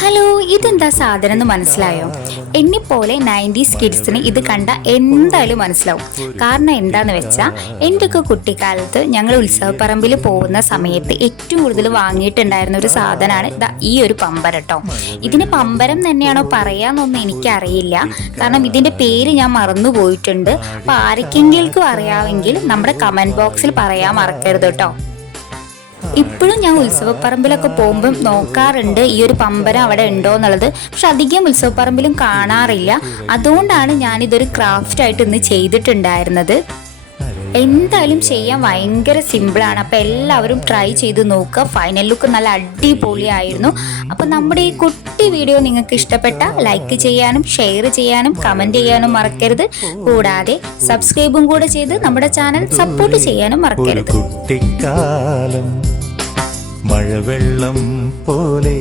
Hello, ഇതെന്താ സാധനം എന്ന് മനസ്സിലായോ? എന്നെപ്പോലെ 90s കിഡ്സിന് ഇത് കണ്ട എന്തായാലും മനസ്സിലാവും. കാരണം എന്താന്ന് വെച്ചാൽ എൻ്റെയൊക്കെ കുട്ടിക്കാലത്ത് ഞങ്ങൾ ഉത്സവപ്പറമ്പിൽ പോകുന്ന സമയത്ത് ഏറ്റവും കൂടുതൽ വാങ്ങിയിട്ടുണ്ടായിരുന്ന ഒരു സാധനമാണ് ഈ ഒരു പമ്പരം കേട്ടോ. ഇതിന് പമ്പരം തന്നെയാണോ പറയാന്നൊന്നും എനിക്കറിയില്ല, കാരണം ഇതിൻ്റെ പേര് ഞാൻ മറന്നു പോയിട്ടുണ്ട്. അപ്പോൾ ആർക്കെങ്കിലും അറിയാമെങ്കിൽ നമ്മുടെ കമൻറ്റ് ബോക്സിൽ പറയാൻ മറക്കരുത് കേട്ടോ. ഇപ്പോഴും ഞാൻ ഉത്സവപ്പറമ്പിലൊക്കെ പോകുമ്പം നോക്കാറുണ്ട് ഈ ഒരു പമ്പരം അവിടെ ഉണ്ടോ എന്നുള്ളത്. പക്ഷെ അധികം ഉത്സവപ്പറമ്പിലും കാണാറില്ല. അതുകൊണ്ടാണ് ഞാനിതൊരു ക്രാഫ്റ്റായിട്ട് ഇന്ന് ചെയ്തിട്ടുണ്ടായിരുന്നത്. എന്തായാലും ചെയ്യാൻ ഭയങ്കര സിമ്പിളാണ്. അപ്പോൾ എല്ലാവരും ട്രൈ ചെയ്ത് നോക്കുക. ഫൈനൽ ലുക്ക് നല്ല അടിപൊളിയായിരുന്നു. അപ്പോൾ നമ്മുടെ ഈ കുട്ടി വീഡിയോ നിങ്ങൾക്ക് ഇഷ്ടപ്പെട്ട ലൈക്ക് ചെയ്യാനും ഷെയർ ചെയ്യാനും കമൻറ്റ് ചെയ്യാനും മറക്കരുത്. കൂടാതെ സബ്സ്ക്രൈബും കൂടെ ചെയ്ത് നമ്മുടെ ചാനൽ സപ്പോർട്ട് ചെയ്യാനും മറക്കരുത്. മഴവെള്ളം പോലെ